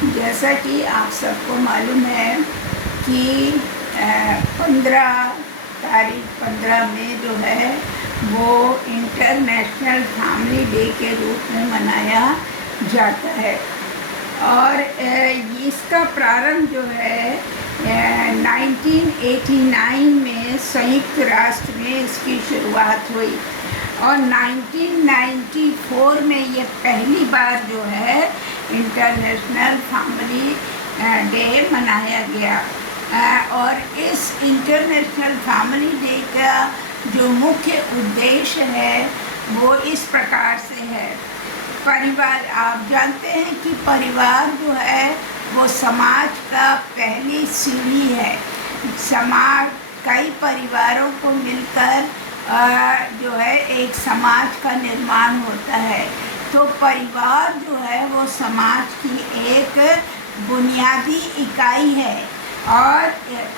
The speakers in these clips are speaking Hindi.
जैसा कि आप सबको मालूम है कि 15 तारीख 15 मई जो है वो इंटरनेशनल फैमिली डे के रूप में मनाया जाता है। और इसका प्रारंभ जो है 1989 में संयुक्त राष्ट्र में इसकी शुरुआत हुई और 1994 में ये पहली बार जो है इंटरनेशनल फैमिली डे मनाया गया। और इस इंटरनेशनल फैमिली डे का जो मुख्य उद्देश्य है वो इस प्रकार से है। परिवार, आप जानते हैं कि परिवार जो है वो समाज का पहली सीढ़ी है। समाज कई परिवारों को मिलकर जो है एक समाज का निर्माण होता है। तो परिवार जो है वो समाज की एक बुनियादी इकाई है और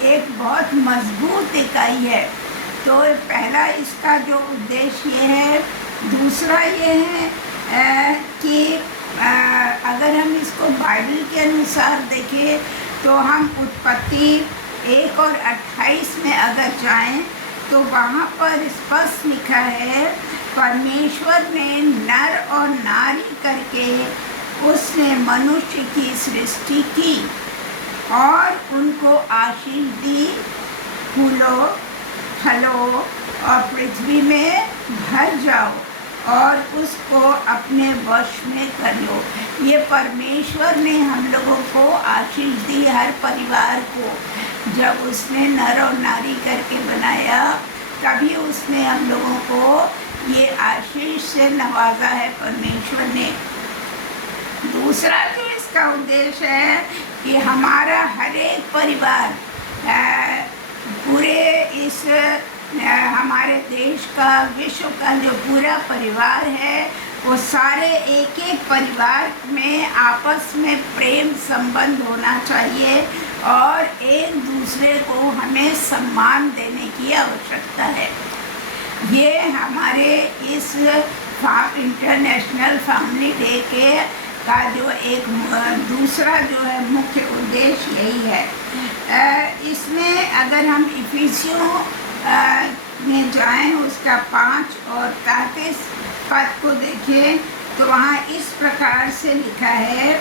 एक बहुत मजबूत इकाई है। तो पहला इसका जो उद्देश्य ये है। दूसरा ये है कि अगर हम इसको बाइबल के अनुसार देखें तो हम उत्पत्ति 1 और 28 में अगर जाएं तो वहाँ पर स्पष्ट लिखा है, परमेश्वर ने नर और नारी करके उसने मनुष्य की सृष्टि की और उनको आशीष दी, फूलो फलो और पृथ्वी में भर जाओ और उसको अपने वश में कर लो। ये परमेश्वर ने हम लोगों को आशीष दी, हर परिवार को। जब उसने नर और नारी करके बनाया तभी उसने हम लोगों को ये आशीष से नवाजा है परमेश्वर ने। दूसरा जो इसका उद्देश्य है कि हमारा हर एक परिवार पूरे इस हमारे देश का, विश्व का जो पूरा परिवार है वो सारे एक एक परिवार में आपस में प्रेम संबंध होना चाहिए और एक दूसरे को हमें सम्मान देने की आवश्यकता है। ये हमारे इस इंटरनेशनल फैमिली डे का जो एक दूसरा जो है मुख्य उद्देश्य यही है। इसमें अगर हम इफिसियों में जाएं उसका 5 और 33 पद को देखें तो वहाँ इस प्रकार से लिखा है।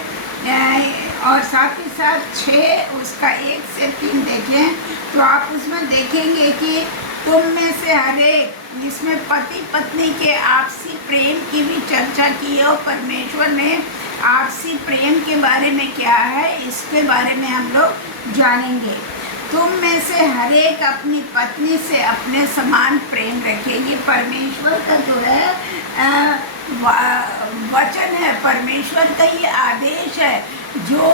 और साथ ही साथ 6 उसका 1 से 3 देखें तो आप उसमें देखेंगे कि तुम में से हर एक, जिसमें पति पत्नी के आपसी प्रेम की भी चर्चा की है और परमेश्वर ने आपसी प्रेम के बारे में क्या है इसके बारे में हम लोग जानेंगे। तुम में से हर एक अपनी पत्नी से अपने समान प्रेम रखे। ये परमेश्वर का जो है वचन है, परमेश्वर का ये आदेश है। जो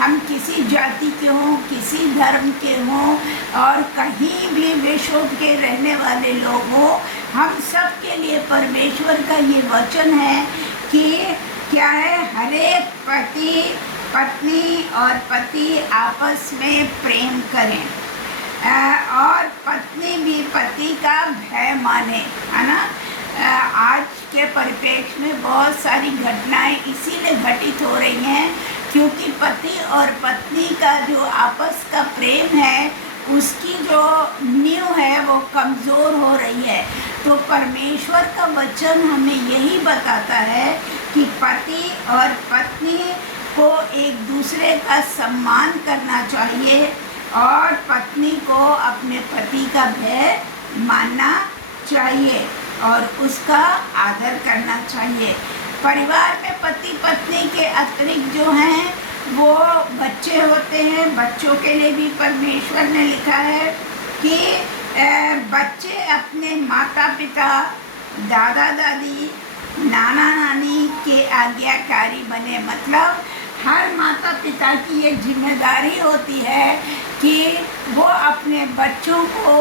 हम किसी जाति के हों, किसी धर्म के हों और कहीं भी विश्व के रहने वाले लोग हों, हम सब के लिए परमेश्वर का ये वचन है कि क्या है, हर एक पति पत्नी और पति आपस में प्रेम करें और पत्नी भी पति का भय माने, है ना। आज के परिप्रेक्ष्य में बहुत सारी घटनाएं इसीलिए घटित हो रही हैं क्योंकि पति और पत्नी का जो आपस का प्रेम है उसकी जो नींव है वो कमज़ोर हो रही है। तो परमेश्वर का वचन हमें यही बताता है कि पति और पत्नी को एक दूसरे का सम्मान करना चाहिए और पत्नी को अपने पति का भय मानना चाहिए और उसका आदर करना चाहिए। परिवार में पति पत्नी के अतिरिक्त जो हैं वो बच्चे होते हैं। बच्चों के लिए भी परमेश्वर ने लिखा है कि बच्चे अपने माता पिता, दादा दादी, नाना नानी के आज्ञाकारी बने। मतलब हर माता पिता की ये जिम्मेदारी होती है कि वो अपने बच्चों को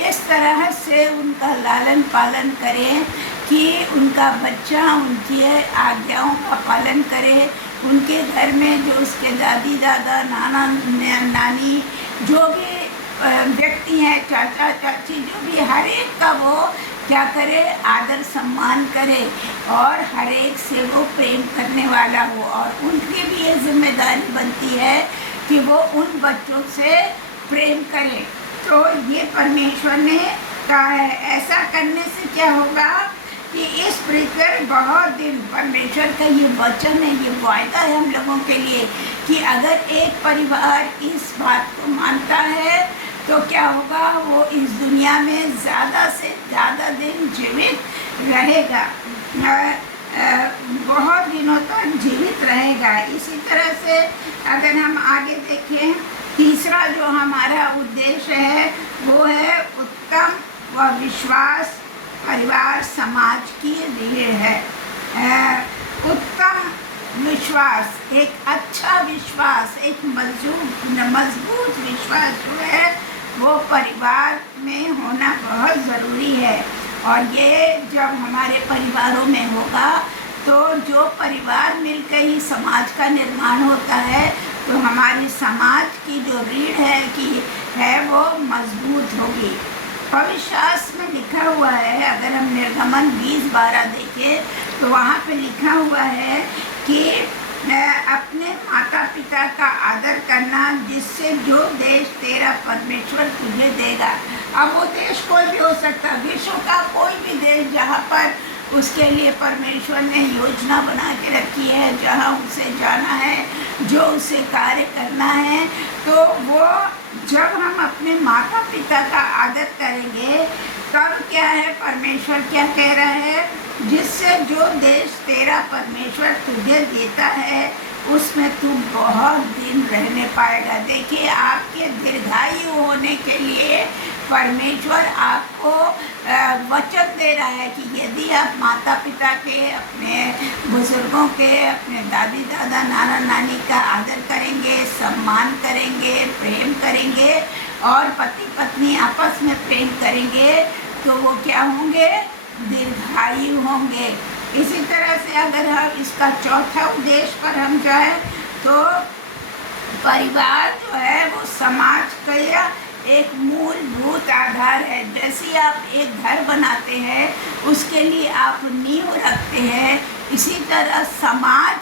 इस तरह से उनका लालन पालन करें कि उनका बच्चा उनकी आज्ञाओं का पालन करे। उनके घर में जो उसके दादी दादा, नाना नानी, जो भी व्यक्ति हैं, चाचा चाची, जो भी, हर एक का वो क्या करे, आदर सम्मान करे और हर एक से वो प्रेम करने वाला हो। और उनकी भी ये जिम्मेदारी बनती है कि वो उन बच्चों से प्रेम करें। तो ये परमेश्वर ने कहा है। ऐसा करने से क्या होगा कि इस पृथ्वी पर बहुत दिन, परमेश्वर का ये वचन है, ये वायदा है हम लोगों के लिए कि अगर एक परिवार इस बात को मानता है तो क्या होगा, वो इस दुनिया में ज़्यादा से ज़्यादा दिन जीवित रहेगा, बहुत दिनों तक जीवित रहेगा। इसी तरह से अगर हम आगे देखें, तीसरा जो हमारा उद्देश्य है वो है उत्तम व विश्वास परिवार समाज की रीढ़ है। उत्तम विश्वास, एक अच्छा विश्वास, एक मजबूत विश्वास जो है वो परिवार में होना बहुत ज़रूरी है। और ये जब हमारे परिवारों में होगा तो जो परिवार मिलकर ही समाज का निर्माण होता है, तो हमारी समाज की जो रीढ़ है वो मजबूत होगी। पवित्र शास्त्र में लिखा हुआ है, अगर हम निर्गमन 20:12 देखें तो वहाँ पे लिखा हुआ है कि अपने माता पिता का आदर करना, जिससे जो देश तेरा परमेश्वर तुझे देगा। अब वो देश कोई भी हो सकता, विश्व का कोई भी देश जहाँ पर उसके लिए परमेश्वर ने योजना बना के रखी है, जहाँ उसे जाना है, जो उसे कार्य करना है, तो वो जब हम अपने माता पिता का आदर करेंगे तब क्या है, परमेश्वर क्या कह रहा है, जिससे जो देश तेरा परमेश्वर तुझे देता है उसमें तू बहुत दिन रहने पाएगा। देखिए, आपके दीर्घायु होने के लिए परमेश्वर आपको वचन दे रहा है कि यदि आप माता पिता के, अपने बुजुर्गों के, अपने दादी दादा नाना नानी का आदर करेंगे, सम्मान करेंगे, प्रेम करेंगे और पति पत्नी आपस में प्रेम करेंगे, तो वो क्या होंगे, दीर्घायु होंगे। इसी तरह से अगर हम इसका चौथा उद्देश्य पर हम जाए तो परिवार जो है वो समाज का एक मूलभूत आधार है। जैसे आप एक घर बनाते हैं, उसके लिए आप नींव रखते हैं, इसी तरह समाज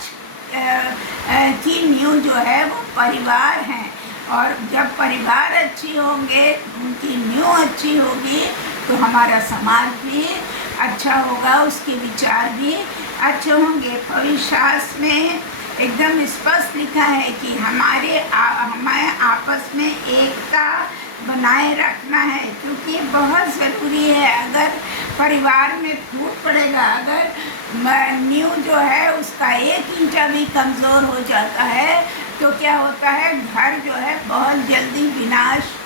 की नींव जो है वो परिवार है। और जब परिवार अच्छी होंगे, उनकी नींव अच्छी होगी, तो हमारा समाज भी अच्छा होगा, उसके विचार भी अच्छे होंगे। पवित्र शास्त्र में एकदम स्पष्ट लिखा है कि हमें आपस में एकता बनाए रखना है, क्योंकि बहुत ज़रूरी है। अगर परिवार में फूट पड़ेगा, अगर नींव जो है उसका एक इंचा भी कमज़ोर हो जाता है, तो क्या होता है, घर जो है बहुत जल्दी विनाश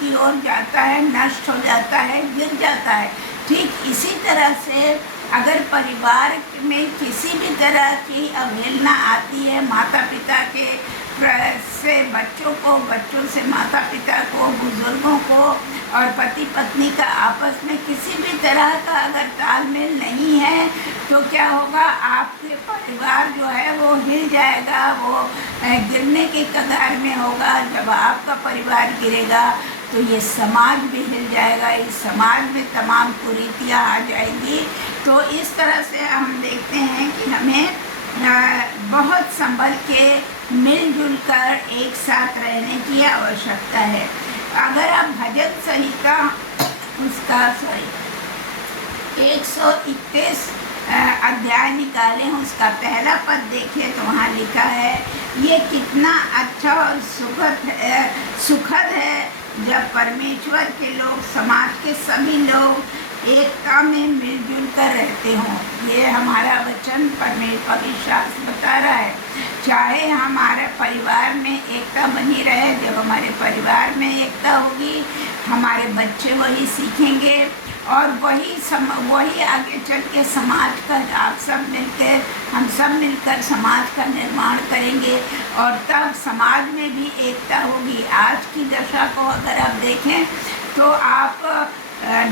की ओर जाता है, नष्ट हो जाता है, गिर जाता है। ठीक इसी तरह से अगर परिवार में किसी भी तरह की अवहेलना आती है, माता पिता के से बच्चों को, बच्चों से माता पिता को, बुजुर्गों को और पति पत्नी का आपस में किसी भी तरह का अगर तालमेल नहीं है, तो क्या होगा, आपके परिवार जो है वो हिल जाएगा, वो गिरने के कगार में होगा। जब आपका परिवार गिरेगा तो ये समाज भी हिल जाएगा, इस समाज में तमाम कुरीतियाँ आ जाएंगी। तो इस तरह से हम देखते हैं कि हमें बहुत संभल के मिलजुल कर एक साथ रहने की आवश्यकता है। अगर आप भजन संहिता उसका 131 अध्याय निकालें, उसका पहला पद देखें तो वहाँ लिखा है, ये कितना अच्छा और सुखद है जब परमेश्वर के लोग, समाज के सभी लोग एकता में मिलजुल कर रहते हों। ये हमारा वचन पवित्र शास्त्र बता रहा है। चाहे हमारे परिवार में एकता बनी रहे, जब हमारे परिवार में एकता होगी, हमारे बच्चे वही सीखेंगे और वही आगे चल के समाज का, हम सब मिलकर समाज का निर्माण करेंगे और तब समाज में भी एकता होगी। आज की दशा को अगर आप देखें तो आप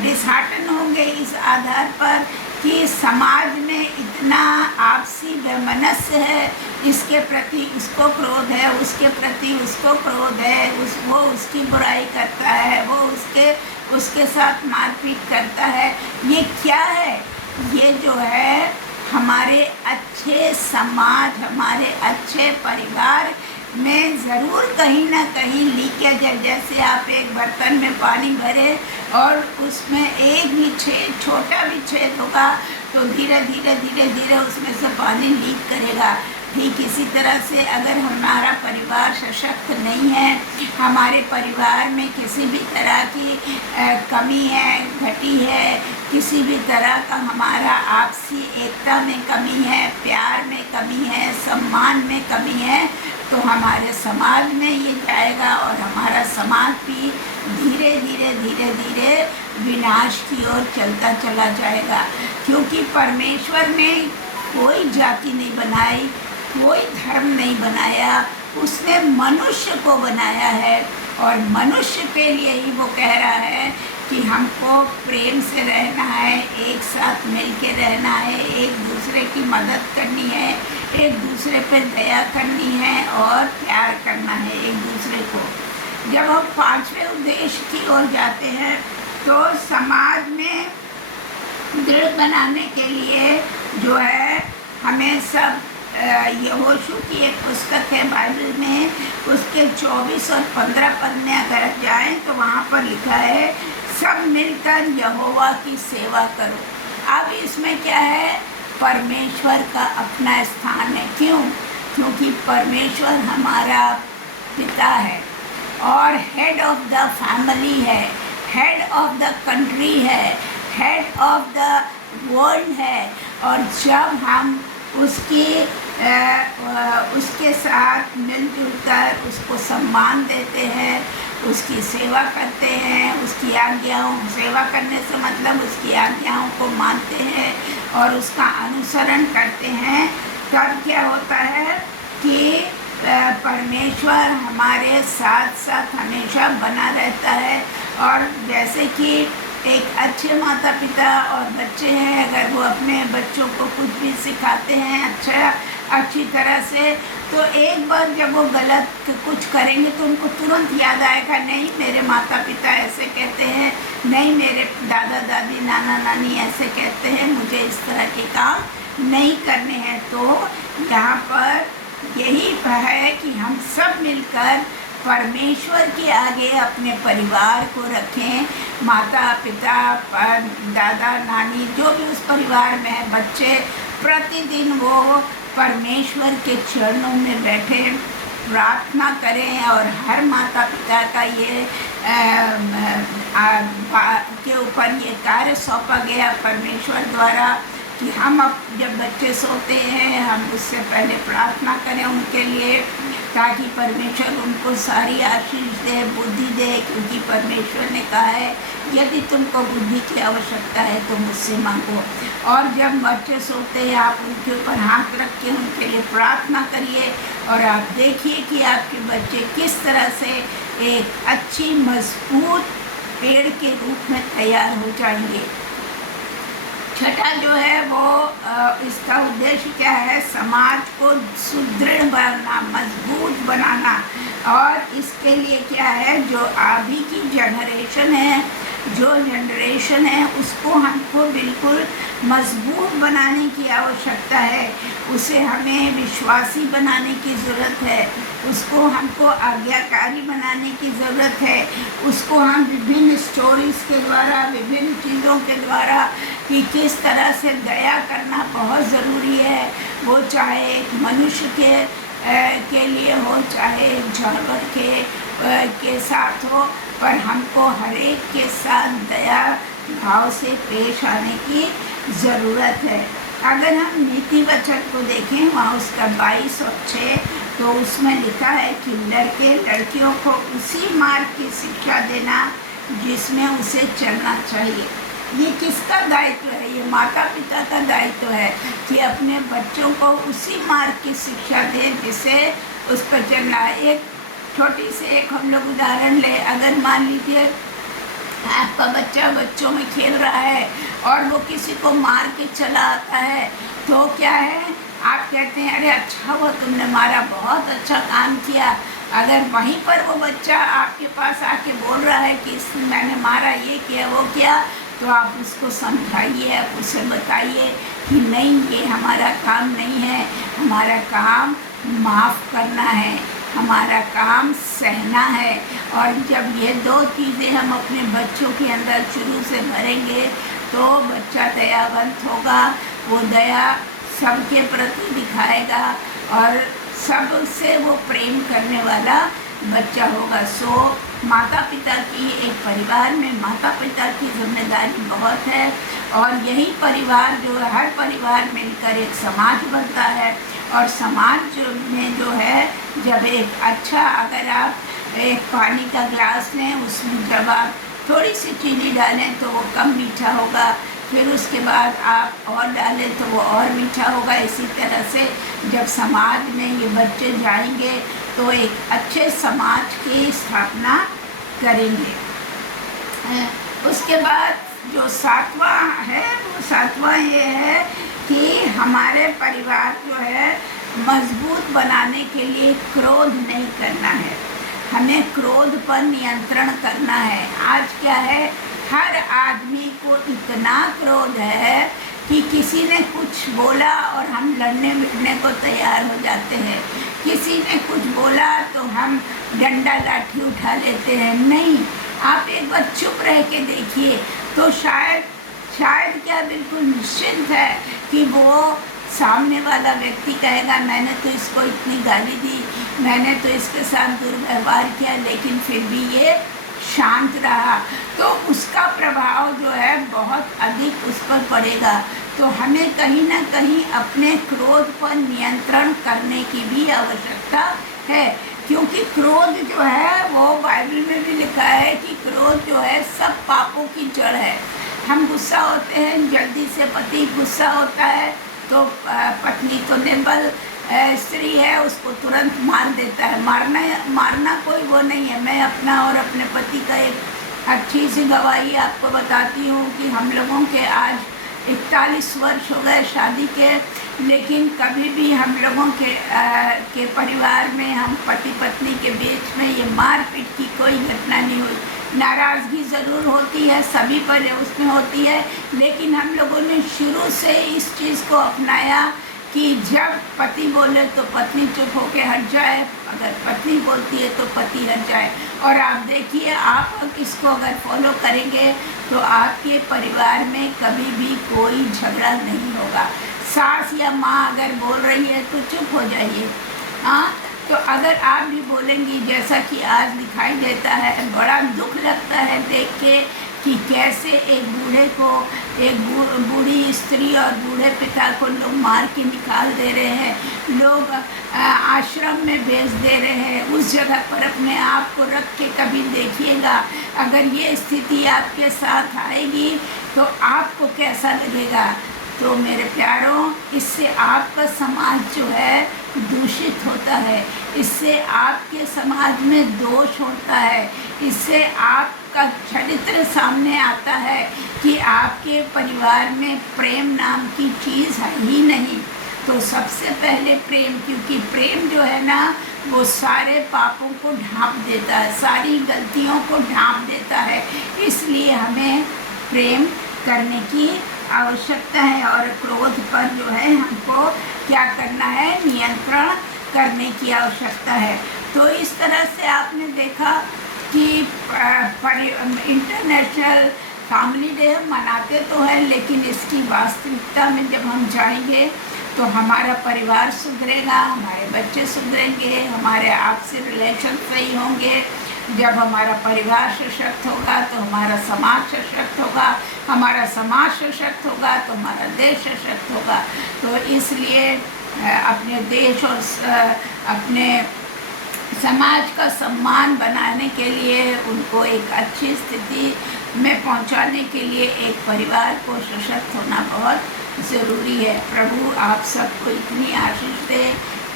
डिसहार्टन होंगे इस आधार पर कि समाज में इतना आपसी वैमनस्य है, इसके प्रति इसको क्रोध है, उसके प्रति उसको क्रोध है, वो उसकी बुराई करता है, वो उसके साथ मारपीट करता है। ये क्या है? ये जो है हमारे अच्छे समाज, हमारे अच्छे परिवार में ज़रूर कहीं ना कहीं लीकेज है। जैसे आप एक बर्तन में पानी भरे और उसमें एक भी छेद, छोटा भी छेद होगा तो धीरे धीरे धीरे धीरे उसमें से पानी लीक करेगा। ठीक इसी तरह से अगर हमारा परिवार सशक्त नहीं है, हमारे परिवार में किसी भी तरह की कमी है, घटी है, किसी भी तरह का हमारा आपसी एकता में कमी है, प्यार में कमी है, सम्मान में कमी है, तो हमारे समाज में ये जाएगा और हमारा समाज भी धीरे धीरे धीरे धीरे विनाश की ओर चलता चला जाएगा। क्योंकि परमेश्वर ने कोई जाति नहीं बनाई, कोई धर्म नहीं बनाया, उसने मनुष्य को बनाया है और मनुष्य के लिए ही वो कह रहा है कि हमको प्रेम से रहना है, एक साथ मिल के रहना है, एक दूसरे की मदद करनी है, एक दूसरे पर दया करनी है और प्यार करना है एक दूसरे को। जब हम 5वें उद्देश्य की ओर जाते हैं तो समाज में दृढ़ बनाने के लिए जो है हमें सब यहोशू की एक पुस्तक है बाइबल में, उसके 24 और 15 पद में अगर जाएं तो वहाँ पर लिखा है सब मिलकर यहोवा की सेवा करो। अब इसमें क्या है, परमेश्वर का अपना स्थान है। क्यों? क्योंकि परमेश्वर हमारा पिता है और हेड ऑफ द फैमिली है, हेड ऑफ द कंट्री है, हेड ऑफ द वर्ल्ड है। और जब हम उसके साथ मिलजुल कर उसको सम्मान देते हैं, उसकी सेवा करते हैं, उसकी आज्ञाओं, सेवा करने से मतलब उसकी आज्ञाओं को मानते हैं और उसका अनुसरण करते हैं, तब क्या होता है कि परमेश्वर हमारे साथ साथ हमेशा बना रहता है। और जैसे कि एक अच्छे माता पिता और बच्चे हैं, अगर वो अपने बच्चों को कुछ भी सिखाते हैं अच्छी तरह से, तो एक बार जब वो गलत कुछ करेंगे तो उनको तुरंत याद आएगा, नहीं मेरे माता पिता ऐसे कहते हैं, नहीं मेरे दादा दादी नाना नानी ऐसे कहते हैं, मुझे इस तरह के काम नहीं करने हैं। तो यहाँ पर यही है कि हम सब मिलकर परमेश्वर के आगे अपने परिवार को रखें, माता पिता दादा नानी जो भी उस परिवार में है, बच्चे प्रतिदिन वो परमेश्वर के चरणों में बैठे प्रार्थना करें। और हर माता पिता का ये के ऊपर ये कार्य सौंपा गया परमेश्वर द्वारा कि हम अब जब बच्चे सोते हैं हम उससे पहले प्रार्थना करें उनके लिए, ताकि परमेश्वर उनको सारी आशीष दे, बुद्धि दे। क्योंकि परमेश्वर ने कहा है यदि तुमको बुद्धि की आवश्यकता है तो मुझसे मांगो। और जब बच्चे सोते हैं आप उनके ऊपर हाथ रख के उनके लिए प्रार्थना करिए और आप देखिए कि आपके बच्चे किस तरह से एक अच्छी मजबूत पेड़ के रूप में तैयार हो जाएंगे। छठा जो है वो इसका उद्देश्य क्या है, समाज को सुदृढ़ बनाना, मजबूत बनाना। और इसके लिए क्या है, जो अभी की जनरेशन है उसको हमको बिल्कुल मजबूत बनाने की आवश्यकता है। उसे हमें विश्वासी बनाने की ज़रूरत है, उसको हमको आज्ञाकारी बनाने की ज़रूरत है। उसको हम विभिन्न स्टोरीज़ के द्वारा, विभिन्न चीज़ों के द्वारा कि किस तरह से दया करना बहुत ज़रूरी है, वो चाहे एक मनुष्य के लिए हो, चाहे जानवर के साथ हो, पर हमको हर एक के साथ दया भाव से पेश आने की ज़रूरत है। अगर हम नीति वचन को देखें वहाँ उसका 22 और 6, तो उसमें लिखा है कि लड़के लड़कियों को उसी मार्ग की शिक्षा देना जिसमें उसे चलना चाहिए। ये किसका दायित्व है? ये माता पिता का दायित्व है कि अपने बच्चों को उसी मार्ग की शिक्षा दें जिसे उस पर चलना है। एक छोटी सी एक हम लोग उदाहरण ले, अगर मान लीजिए आपका बच्चा बच्चों में खेल रहा है और वो किसी को मार के चला आता है, तो क्या है, आप कहते हैं अरे अच्छा हुआ तुमने मारा, बहुत अच्छा काम किया। अगर वहीं पर वो बच्चा आपके पास आके बोल रहा है कि मैंने मारा, ये किया वो किया, तो आप उसको समझाइए, आप उसे बताइए कि नहीं, ये हमारा काम नहीं है, हमारा काम माफ़ करना है, हमारा काम सहना है। और जब ये दो चीज़ें हम अपने बच्चों के अंदर शुरू से भरेंगे तो बच्चा दयावंत होगा, वो दया सबके प्रति दिखाएगा और सबसे वो प्रेम करने वाला बच्चा होगा। सो माता पिता की, एक परिवार में माता पिता की जिम्मेदारी बहुत है और यही परिवार जो है, हर परिवार मिलकर एक समाज बनता है। और समाज में जो है, जब एक अच्छा, अगर आप एक पानी का ग्लास लें, उसमें जब आप थोड़ी सी चीनी डालें तो वो कम मीठा होगा, फिर उसके बाद आप और डालें तो वो और मीठा होगा। इसी तरह से जब समाज में ये बच्चे जाएंगे तो एक अच्छे समाज की स्थापना करेंगे। उसके बाद जो सातवां है, वो सातवां ये है कि हमारे परिवार जो है मजबूत बनाने के लिए क्रोध नहीं करना है, हमें क्रोध पर नियंत्रण करना है। आज क्या है, हर आदमी को इतना क्रोध है कि किसी ने कुछ बोला और हम लड़ने मिटने को तैयार हो जाते हैं, किसी ने कुछ बोला तो हम डंडा लाठी उठा लेते हैं। नहीं, आप एक बार चुप रह के देखिए तो शायद क्या बिल्कुल निश्चिंत है कि वो सामने वाला व्यक्ति कहेगा मैंने तो इसको इतनी गाली दी, मैंने तो इसके साथ दुर्व्यवहार किया, लेकिन फिर भी ये शांत रहा, तो उसका प्रभाव जो है बहुत अधिक उस पर पड़ेगा। तो हमें कहीं ना कहीं अपने क्रोध पर नियंत्रण करने की भी आवश्यकता है, क्योंकि क्रोध जो है वो बाइबल में भी लिखा है कि क्रोध जो है सब पापों की जड़ है। हम गुस्सा होते हैं, जल्दी से पति गुस्सा होता है तो पत्नी तो निर्बल स्त्री है, उसको तुरंत मार देता है। मारना कोई वो नहीं है। मैं अपना और अपने पति का एक अच्छी सी गवाही आपको बताती हूँ कि हम लोगों के आज 41 वर्ष हो गए शादी के, लेकिन कभी भी हम लोगों के परिवार में, हम पति पत्नी के बीच में ये मारपीट की कोई घटना नहीं हुई। नाराज़गी ज़रूर होती है, सभी पर उसमें होती है, लेकिन हम लोगों ने शुरू से इस चीज़ को अपनाया कि जब पति बोले तो पत्नी चुप होके हट जाए, अगर पत्नी बोलती है तो पति हट जाए। और आप देखिए, आप इसको अगर फॉलो करेंगे तो आपके परिवार में कभी भी कोई झगड़ा नहीं होगा। सास या माँ अगर बोल रही है तो चुप हो जाइए। हाँ, तो अगर आप भी बोलेंगी, जैसा कि आज दिखाई देता है, बड़ा दुख लगता है देख के कि कैसे एक बूढ़े को, एक बूढ़ी स्त्री और बूढ़े पिता को लोग मार के निकाल दे रहे हैं, लोग आश्रम में भेज दे रहे हैं। उस जगह पर अपने आप को रख के कभी देखिएगा, अगर ये स्थिति आपके साथ आएगी तो आपको कैसा लगेगा। तो मेरे प्यारों, इससे आपका समाज जो है दूषित होता है, इससे आपके समाज में दोष होता है, इससे आपका चरित्र सामने आता है कि आपके परिवार में प्रेम नाम की चीज़ है ही नहीं। तो सबसे पहले प्रेम, क्योंकि प्रेम जो है ना वो सारे पापों को ढांप देता है, सारी गलतियों को ढांप देता है, इसलिए हमें प्रेम करने की आवश्यकता है। और क्रोध पर जो है हमको क्या करना है, नियंत्रण करने की आवश्यकता है। तो इस तरह से आपने देखा कि इंटरनेशनल फैमिली डे मनाते तो हैं, लेकिन इसकी वास्तविकता में जब हम जाएंगे तो हमारा परिवार सुधरेगा, हमारे बच्चे सुधरेंगे, हमारे आपसी रिलेशन सही होंगे। जब हमारा परिवार सशक्त होगा तो हमारा समाज सशक्त होगा, हमारा समाज सशक्त होगा तो हमारा देश सशक्त होगा। तो इसलिए अपने देश और अपने समाज का सम्मान बनाने के लिए, उनको एक अच्छी स्थिति में पहुंचाने के लिए एक परिवार को सशक्त होना बहुत ज़रूरी है। प्रभु आप सबको इतनी आशीष दे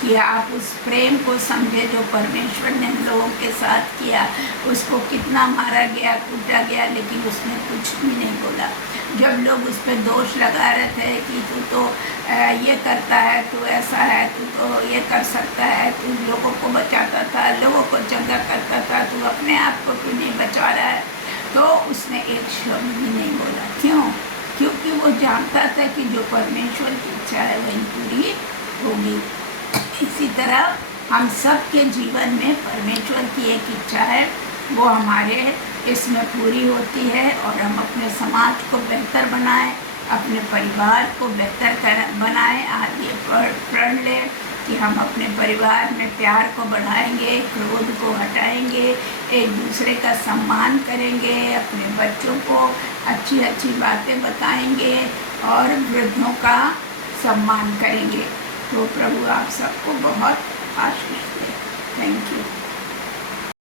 कि आप उस प्रेम को समझे जो परमेश्वर ने लोगों के साथ किया। उसको कितना मारा गया, कूटा गया, लेकिन उसने कुछ भी नहीं बोला। जब लोग उस पर दोष लगा रहे थे कि तू तो ये करता है, तू ऐसा है, तू तो ये कर सकता है, तू लोगों को बचाता था, लोगों को चंगा करता था, तू अपने आप को क्यों नहीं बचा रहा है। तो उसने एक शब्द भी नहीं बोला। क्यों? क्योंकि वो जानता था कि जो परमेश्वर की इच्छा है वही पूरी होगी। इसी तरह हम सब के जीवन में परमेश्वर की एक इच्छा है, वो हमारे इसमें पूरी होती है, और हम अपने समाज को बेहतर बनाएं, अपने परिवार को बेहतर बनाएं। आज ये पढ़ लें कि हम अपने परिवार में प्यार को बढ़ाएंगे, क्रोध को हटाएंगे, एक दूसरे का सम्मान करेंगे, अपने बच्चों को अच्छी अच्छी बातें बताएंगे और वृद्धों का सम्मान करेंगे। तो प्रभु आप सबको बहुत आशीष दे। Thank you.